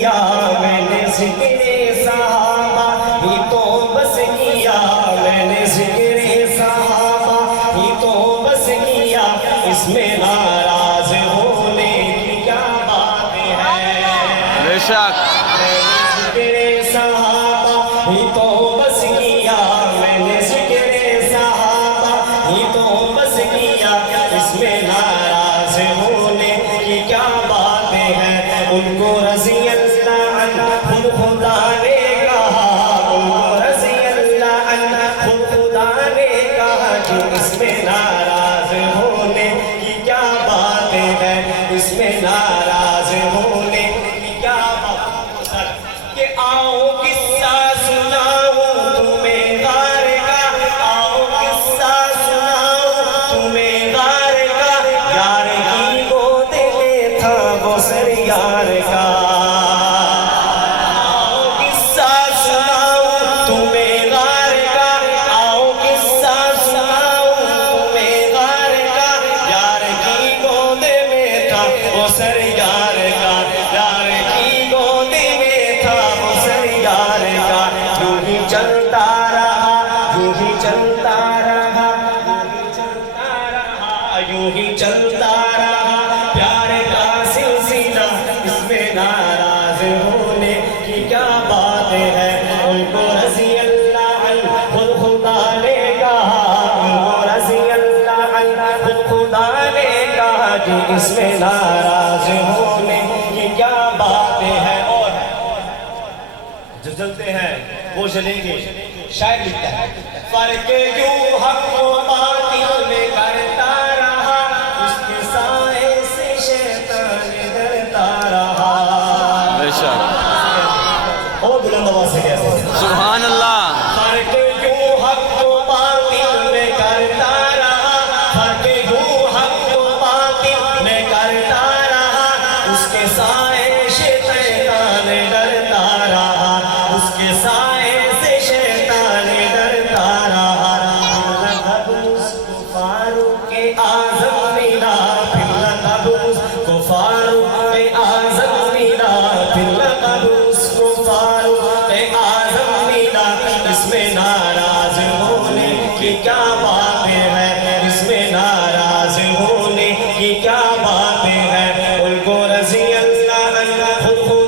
کیا میں نے ذکر صحابہ ہی تو بس کیا میں نے ذکر صحابہ ہی تو بس کیا اس میں ناراض ہونے کی کیا بات ہے بے شک میں نے ذکر صحابہ ہی تو بس کیا میں نے ذکر صحابہ ہی تو بس کیا اس میں ناراض ہونے کی کیا بات ہے ان کو رضی اللہ عنہ خود خدا نے کہا ان کو رضی اللہ عنہ خود خدا نے کہا کہ اس میں ناراض ہونے کی کیا بات ہے اس میں ناراض ہونے کی کیا بات ہے کہ آؤ قصہ سناؤں تمہیں غار کا آؤ قصہ سناؤں تمہیں غار کا یار کی گود میں تھا وہ سر یار کا آؤ قصہ سناؤں تمہیں غار کا آؤ قصہ سناؤں تمہیں غار کا یار کی گود میں تھا وہ سر یار کا یار کی گود میں تھا وہ سر یار کا یوں ہی چلتا رہا یوں ہی چلتا رہا یوں ہی چلتا رہا پیار کا سلسلہ اس میں ناراض ہونے کی کیا بات ہے ان کو رضی اللہ عنہ خود خدا نے کہا ان کو رضی اللہ عنہ خود خدا نے کہا کہ اس میں ناراض ہونے کی کیا بات ہے اور جو جلتے ہیں وہ جلیں گے شاعر لکھتا ہے فرق یوں حق و باطل میں کرتا رہا اس کے سائے سے شیطان ڈرتا رہا بے شک اور بلند آواز سے کہتے ہیں سبحان اللہ فرق یوں حق و باطل میں کرتا رہا فرق یوں حق و باطل میں کرتا رہا اس کے سائے سے شیطان ڈرتا رہا اس کے سائے سے شیطان ڈرتا رہا پھر اس کو فاروق اعظم ملا پھر اس کو فاروق اعظم ملا پھر اس کو فاروق اعظم ملا اس میں ناراض ہونے کی کیا بات ہے اس میں ناراض ہونے کی کیا بات ہے ان کو رضی اللہ عنہ خود